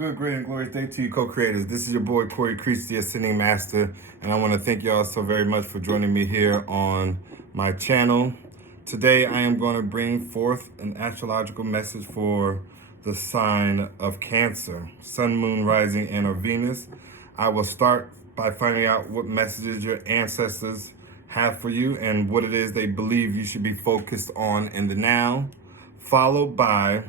Good, great, and glorious day to you, co-creators. This is your boy, Corey Creech, the Ascending Master, and I want to thank you all so very much for joining me here on my channel. Today, I am going to bring forth an astrological message for the sign of Cancer, Sun, Moon, Rising, and or Venus. I will start by finding out what messages your ancestors have for you and what it is they believe you should be focused on in the now, followed by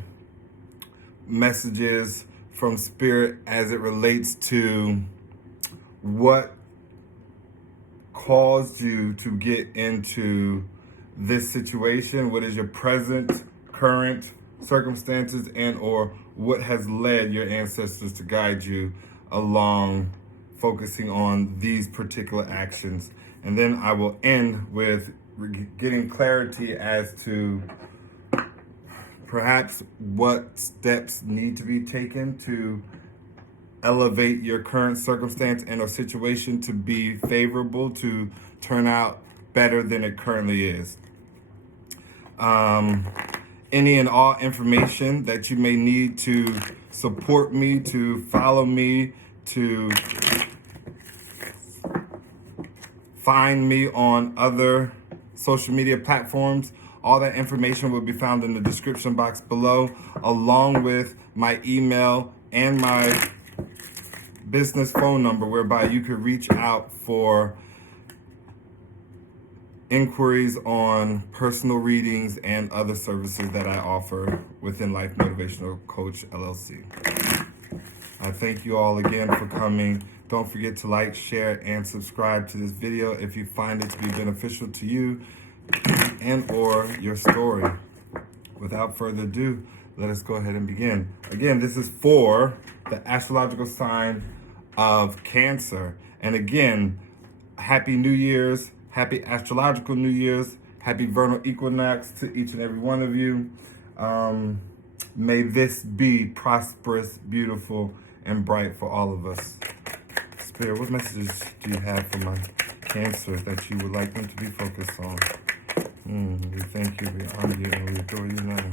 messages from Spirit as it relates to what caused you to get into this situation. What is your present, current circumstances, and or what has led your ancestors to guide you along focusing on these particular actions. And then I will end with getting clarity as to perhaps what steps need to be taken to elevate your current circumstance and or situation to be favorable, to turn out better than it currently is. Any and all information that you may need to support me, to follow me, to find me on other social media platforms, all that information will be found in the description box below, along with my email and my business phone number, whereby you could reach out for inquiries on personal readings and other services that I offer within Life Motivational Coach LLC. I thank you all again for coming. Don't forget to like, share, and subscribe to this video if you find it to be beneficial to you and or your story. Without further ado, let us go ahead and begin. Again, this is for the astrological sign of Cancer. And again, happy New Year's, happy astrological New Year's, happy vernal equinox to each and every one of you. May this be prosperous, beautiful, and bright for all of us. Spirit, what messages do you have for my Cancer that you would like them to be focused on? We thank you, we honor you, and we adore you now.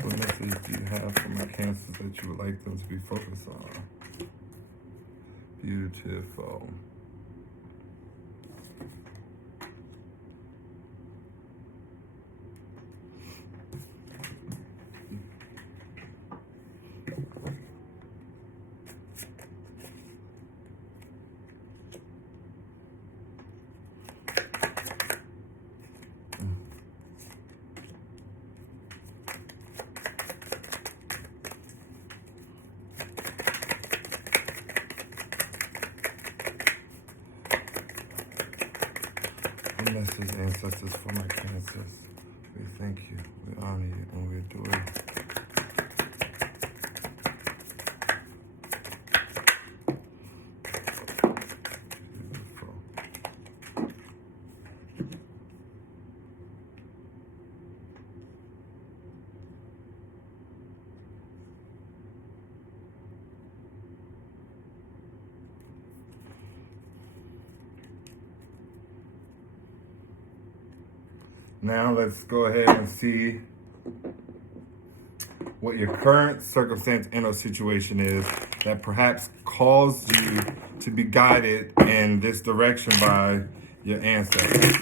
What message do you have for my Cancers that you would like them to be focused on? Beautiful. Message, ancestors, for my Cancers. We thank you, we honor you, and we adore you. Beautiful. Now let's go ahead and see what your current circumstance and or situation is that perhaps caused you to be guided in this direction by your ancestors.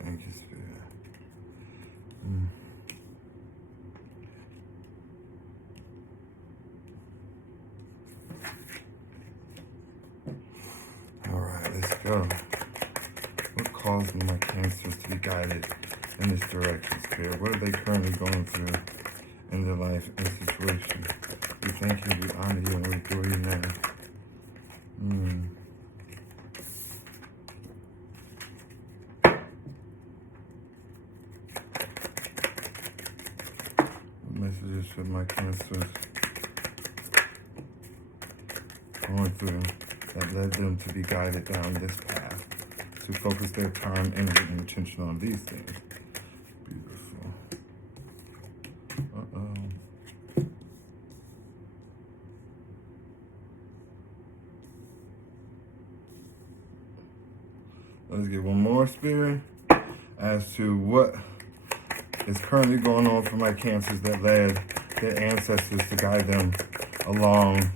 Thank you, Spirit. Let's go. What caused my Cancers to be guided in this direction, Spirit? What are they currently going through in their life and situation? We thank you, we honor you, and we adore you now. What messages for my Cancers going through that led them to be guided down this path, to focus their time, energy, and attention on these things? Beautiful. Let's get one more, Spirit, as to what is currently going on for my Cancers that led their ancestors to guide them along,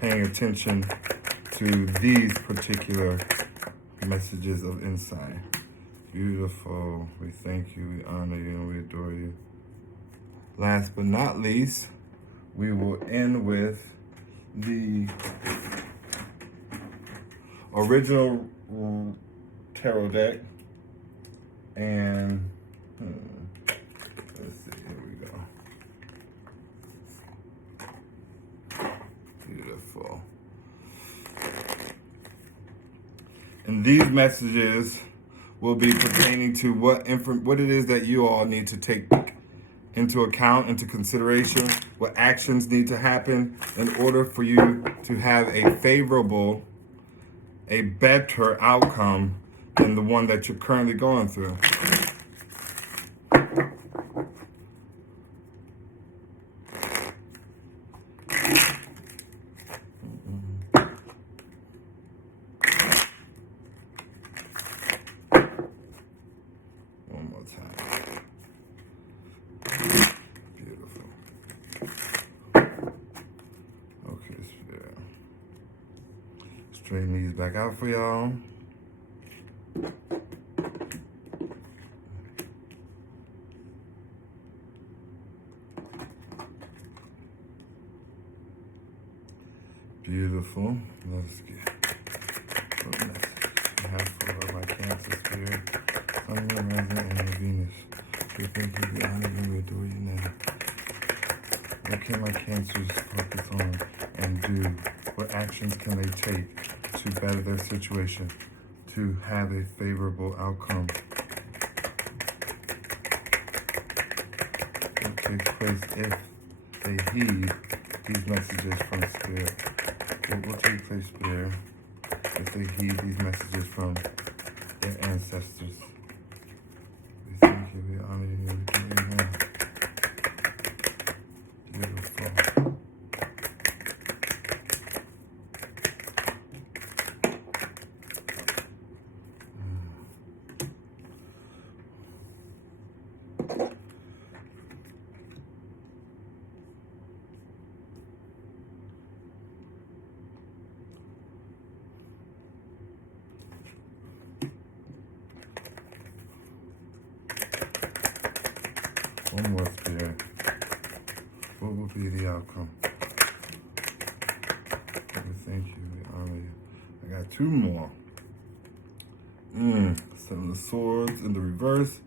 paying attention to these particular messages of insight. Beautiful. We thank you, we honor you, and we adore you. Last but not least, we will end with the original tarot deck. And let's see, here we go. Beautiful. And these messages will be pertaining to what it is that you all need to take into account, into consideration, what actions need to happen in order for you to have a favorable, a better outcome than the one that you're currently going through. One more time. Beautiful. Okay, Spirit. Straighten these back out for y'all. Beautiful. Let's get what message I have for my Cancer Spirit. Sun, Moon, Rising, and Venus. We thank you, we honor you, we adore you now. What can my Cancers focus on and do? What actions can they take to better their situation, to have a favorable outcome? What takes place if they heed these messages from Spirit? What will take place, Spirit, if they heed these messages from their ancestors? We thank you, we honor you, we give you now. Beautiful. One more, Spirit. What will be the outcome? We thank you, we honor you. I got two more. Seven of Swords in the reverse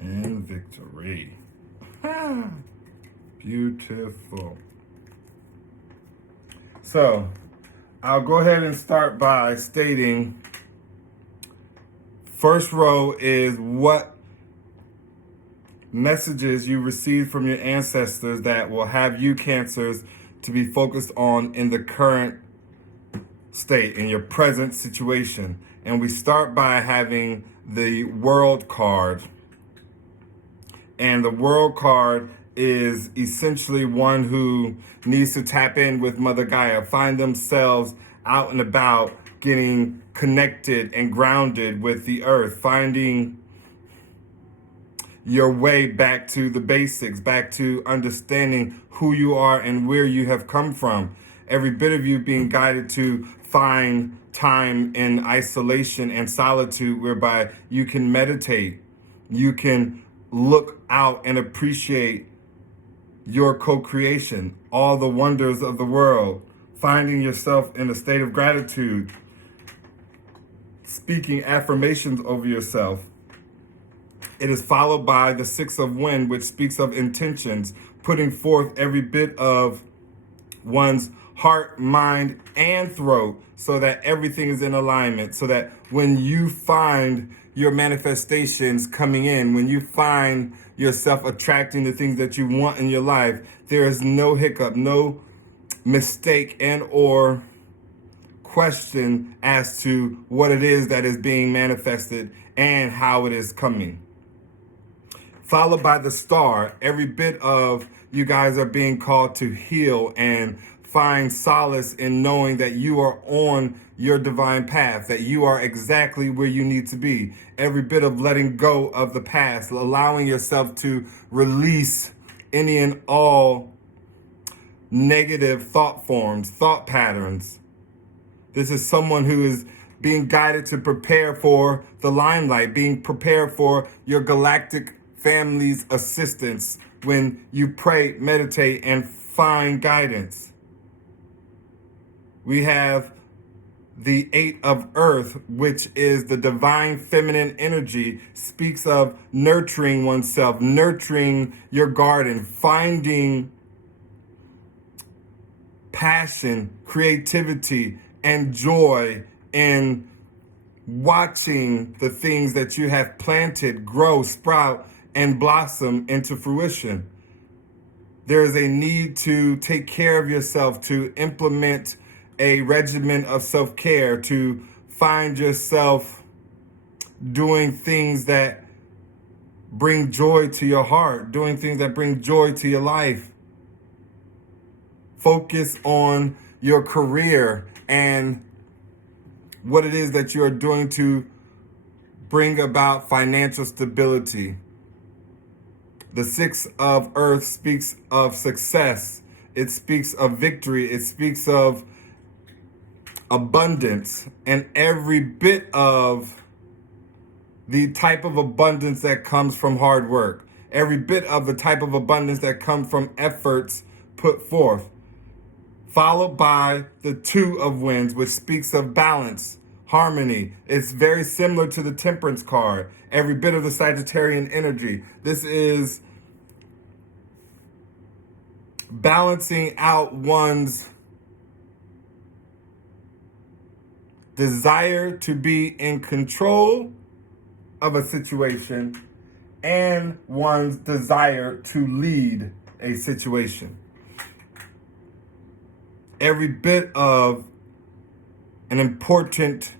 and victory. Beautiful. So, I'll go ahead and start by stating, first row is what messages you receive from your ancestors that will have you Cancers to be focused on in the current state, in your present situation. And we start by having the World card. And the World card is essentially one who needs to tap in with Mother Gaia, find themselves out and about, getting connected and grounded with the earth, finding your way back to the basics, back to understanding who you are and where you have come from. Every bit of you being guided to find time in isolation and solitude whereby you can meditate, you can look out and appreciate your co-creation, all the wonders of the world, finding yourself in a state of gratitude, speaking affirmations over yourself. It is followed by the Six of Wind, which speaks of intentions, putting forth every bit of one's heart, mind, and throat so that everything is in alignment, so that when you find your manifestations coming in, when you find yourself attracting the things that you want in your life, there is no hiccup, no mistake and or question as to what it is that is being manifested and how it is coming. Followed by the Star, every bit of you guys are being called to heal and find solace in knowing that you are on your divine path, that you are exactly where you need to be. Every bit of letting go of the past, allowing yourself to release any and all negative thought forms, thought patterns. This is someone who is being guided to prepare for the limelight, being prepared for your galactic family's assistance when you pray, meditate, and find guidance. We have the 8 of Earth, which is the divine feminine energy, speaks of nurturing oneself, nurturing your garden, finding passion, creativity, and joy in watching the things that you have planted grow, sprout, and blossom into fruition. There is a need to take care of yourself, to implement a regimen of self-care, to find yourself doing things that bring joy to your heart, doing things that bring joy to your life. Focus on your career and what it is that you are doing to bring about financial stability. The 6 of Earth speaks of success. It speaks of victory. It speaks of abundance, and every bit of the type of abundance that comes from hard work. Every bit of the type of abundance that comes from efforts put forth. Followed by the 2 of Wands, which speaks of balance, harmony. It's very similar to the Temperance card. Every bit of the Sagittarian energy. This is balancing out one's desire to be in control of a situation and one's desire to lead a situation. Every bit of an important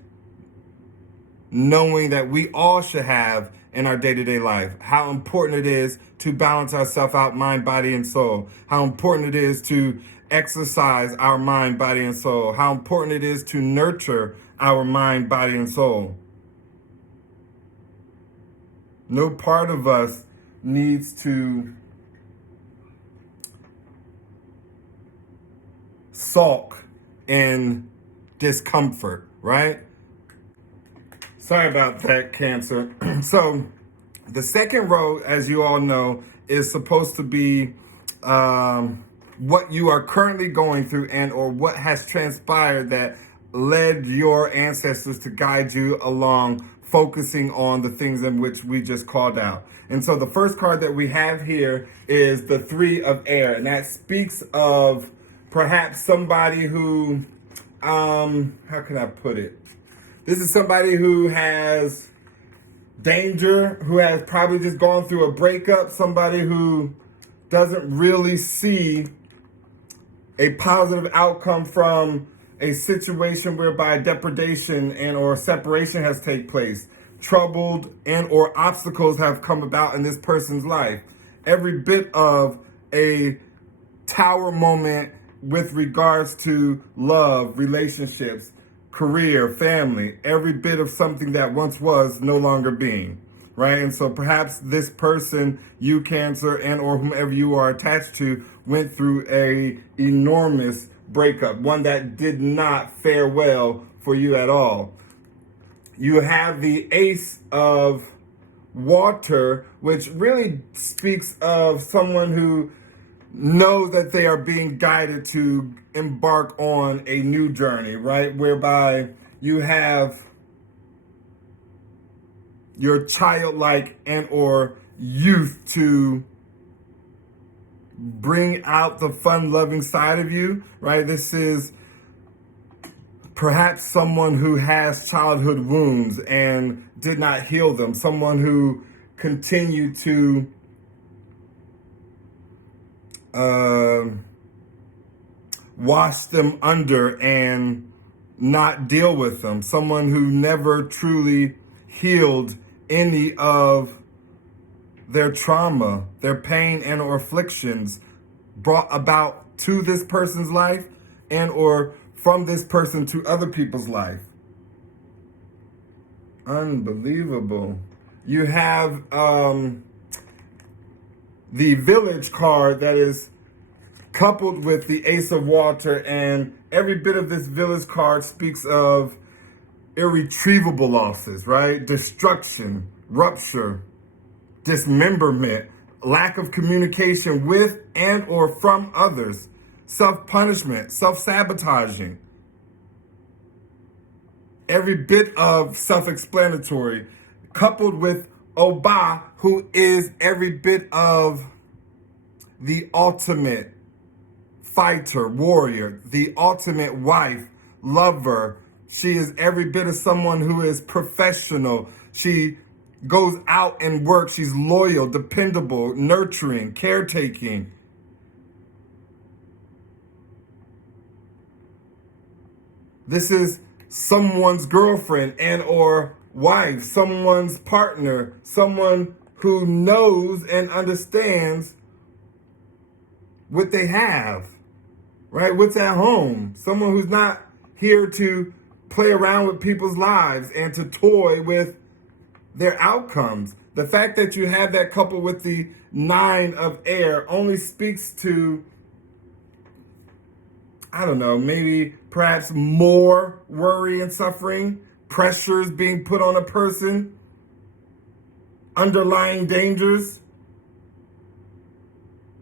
knowing that we all should have in our day-to-day life. How important it is to balance ourselves out, mind, body, and soul. How important it is to exercise our mind, body, and soul. How important it is to nurture our mind, body, and soul. No part of us needs to sulk in discomfort, right? Sorry about that, Cancer. So the second row, as you all know, is supposed to be what you are currently going through and or what has transpired that led your ancestors to guide you along, focusing on the things in which we just called out. And so the first card that we have here is the 3 of Air, and that speaks of perhaps somebody who, how can I put it? This is somebody who has danger, who has probably just gone through a breakup, somebody who doesn't really see a positive outcome from a situation whereby depredation and or separation has taken place. Troubled and or obstacles have come about in this person's life. Every bit of a tower moment with regards to love, relationships, career, family, every bit of something that once was no longer being, right? And so perhaps this person, you Cancer, and or whomever you are attached to, went through a enormous breakup, one that did not fare well for you at all. You have the Ace of Water, which really speaks of someone who knows that they are being guided to embark on a new journey, right? Whereby you have your childlike and or youth to bring out the fun-loving side of you, right? This is perhaps someone who has childhood wounds and did not heal them, someone who continued to wash them under and not deal with them, someone who never truly healed any of their trauma, their pain and or afflictions brought about to this person's life and or from this person to other people's life. Unbelievable. You have the village card that is coupled with the Ace of Water, and every bit of this village card speaks of irretrievable losses, right? Destruction, rupture, dismemberment, lack of communication with and or from others, self-punishment, self-sabotaging. Every bit of self-explanatory, coupled with Oba, who is every bit of the ultimate fighter, warrior, the ultimate wife, lover. She is every bit of someone who is professional. She goes out and works. She's loyal, dependable, nurturing, caretaking. This is someone's girlfriend and or wife, someone's partner, someone who knows and understands what they have, right? What's at home. Someone who's not here to play around with people's lives and to toy with their outcomes. The fact that you have that couple with the 9 of air only speaks to, I don't know, maybe perhaps more worry and suffering, pressures being put on a person, underlying dangers,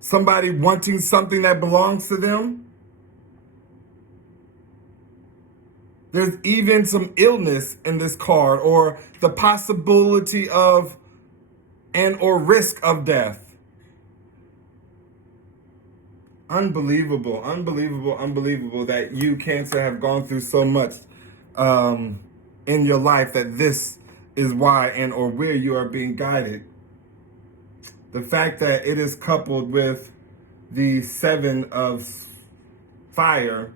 somebody wanting something that belongs to them. There's even some illness in this card, or the possibility of and or risk of death. Unbelievable, unbelievable, unbelievable that you, Cancer, have gone through so much in your life that this is why and or where you are being guided. The fact that it is coupled with the 7 of fire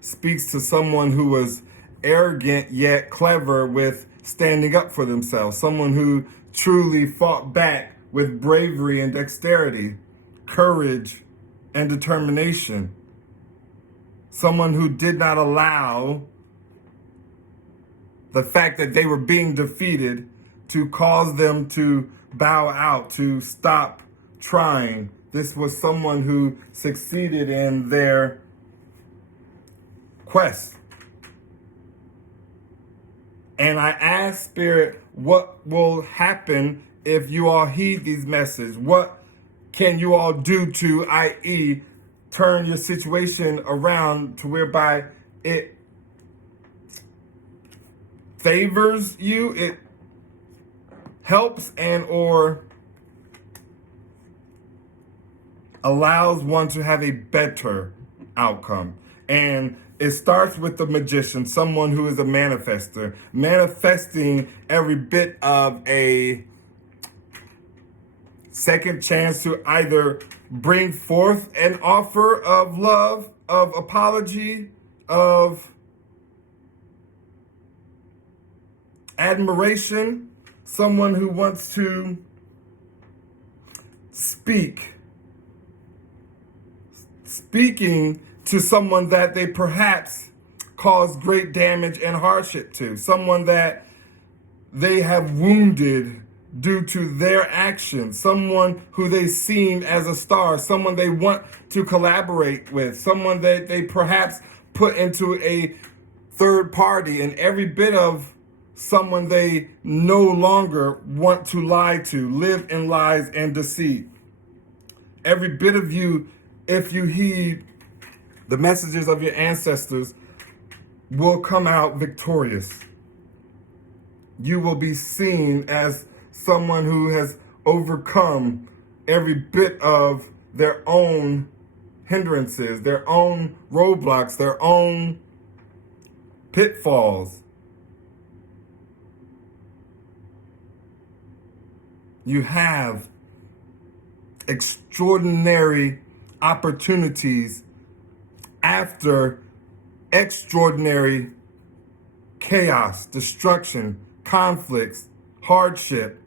speaks to someone who was arrogant yet clever with standing up for themselves. Someone who truly fought back with bravery and dexterity, courage and determination. Someone who did not allow the fact that they were being defeated to cause them to bow out, to stop trying. This was someone who succeeded in their quest. And I ask Spirit, what will happen if you all heed these messages? What can you all do to, i.e., turn your situation around to whereby it favors you, it helps and or allows one to have a better outcome? And it starts with the magician, someone who is a manifester, manifesting every bit of a second chance to either bring forth an offer of love, of apology, of admiration, someone who wants to speaking to someone that they perhaps caused great damage and hardship to, someone that they have wounded due to their actions, someone who they seem as a star, someone they want to collaborate with, someone that they perhaps put into a third party, and every bit of someone they no longer want to lie to, live in lies and deceit. Every bit of you, if you heed the messages of your ancestors, will come out victorious. You will be seen as someone who has overcome every bit of their own hindrances, their own roadblocks, their own pitfalls. You have extraordinary opportunities after extraordinary chaos, destruction, conflicts, hardship.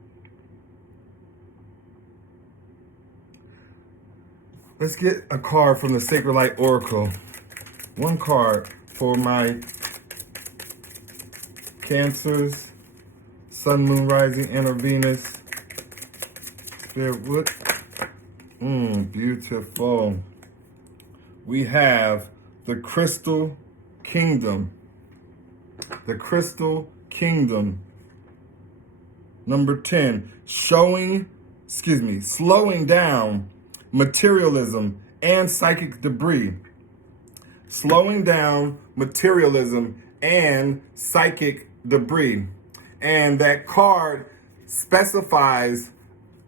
Let's get a card from the Sacred Light Oracle One card for my Cancers, Sun, Moon, Rising, and or Venus. Spirit, what? Beautiful. We have the Crystal Kingdom. The Crystal Kingdom. Number 10, slowing down materialism and psychic debris. Slowing down materialism and psychic debris. And that card specifies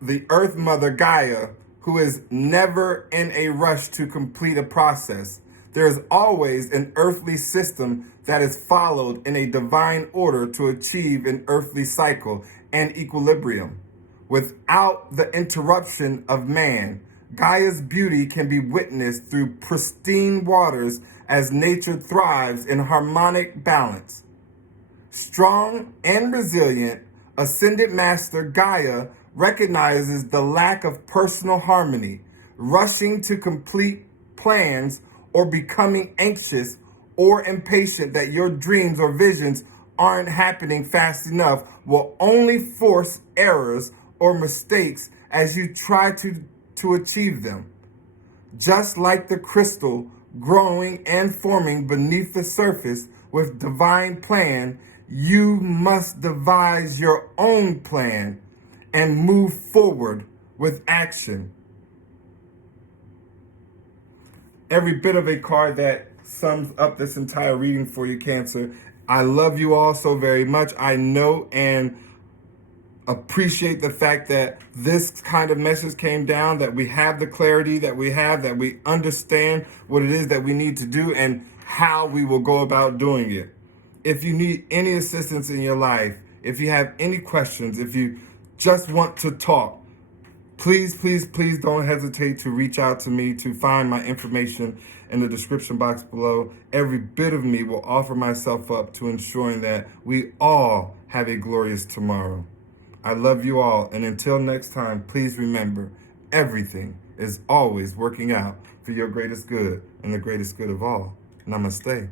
the Earth Mother Gaia, who is never in a rush to complete a process. There is always an earthly system that is followed in a divine order to achieve an earthly cycle and equilibrium. Without the interruption of man, Gaia's beauty can be witnessed through pristine waters as nature thrives in harmonic balance. Strong and resilient, Ascended Master Gaia recognizes the lack of personal harmony, rushing to complete plans or becoming anxious or impatient that your dreams or visions aren't happening fast enough will only force errors or mistakes as you try to achieve them. Just like the crystal growing and forming beneath the surface with divine plan, you must devise your own plan and move forward with action. Every bit of a card that sums up this entire reading for you, Cancer. I love you all so very much. I know and appreciate the fact that this kind of message came down, that we have the clarity that we have, that we understand what it is that we need to do and how we will go about doing it. If you need any assistance in your life, if you have any questions, if you just want to talk, please don't hesitate to reach out to me. To find my information in the description box below. Every bit of me will offer myself up to ensuring that we all have a glorious tomorrow. I love you all, and until next time, please remember, everything is always working out for your greatest good and the greatest good of all. Namaste.